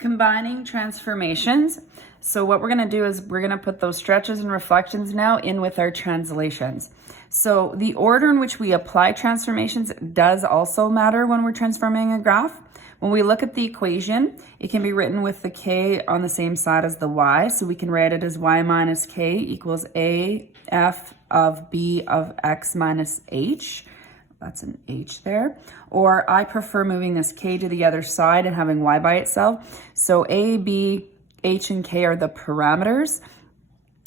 Combining transformations. So what we're going to do is we're going to put those stretches and reflections now in with our translations. So the order in which we apply transformations does also matter when we're transforming a graph. When we look at the equation, it can be written with the k on the same side as the y. So we can write it as y minus k equals a f of b of x minus h. That's an h there. Or I prefer moving this k to the other side and having y by itself. So a, b, h, and k are the parameters.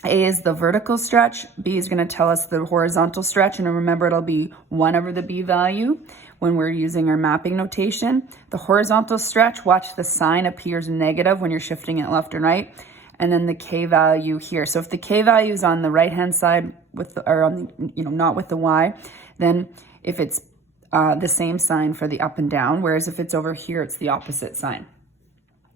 A is the vertical stretch. B is going to tell us the horizontal stretch. And remember, it'll be 1 over the b value when we're using our mapping notation. The horizontal stretch, watch the sign appears negative when you're shifting it left and right. And then the k value here. So if the k value is on the right-hand side with the, or on the, not with the y, then if it's the same sign for the up and down, whereas if it's over here, it's the opposite sign.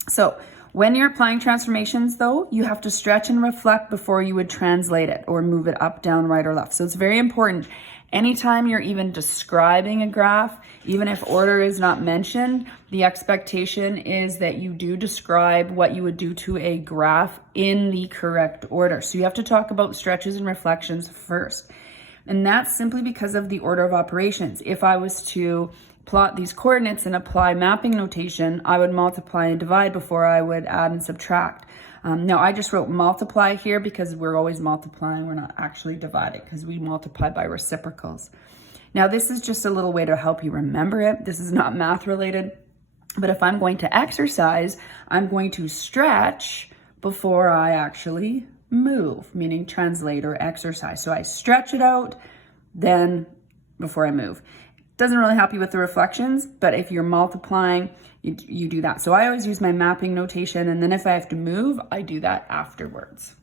So when you're applying transformations though, you have to stretch and reflect before you would translate it or move it up, down, right, or left. So it's very important. Anytime you're even describing a graph, even if order is not mentioned, the expectation is that you do describe what you would do to a graph in the correct order. So you have to talk about stretches and reflections first. And that's simply because of the order of operations. If I was to plot these coordinates and apply mapping notation, I would multiply and divide before I would add and subtract. Now I just wrote multiply here because we're always multiplying. We're not actually dividing because we multiply by reciprocals. Now this is just a little way to help you remember it. This is not math related, but if I'm going to exercise, I'm going to stretch before I actually move, meaning translate or exercise. So I stretch it out, then before I move. Doesn't really help you with the reflections, but if you're multiplying, you do that. So I always use my mapping notation, and then if I have to move, I do that afterwards.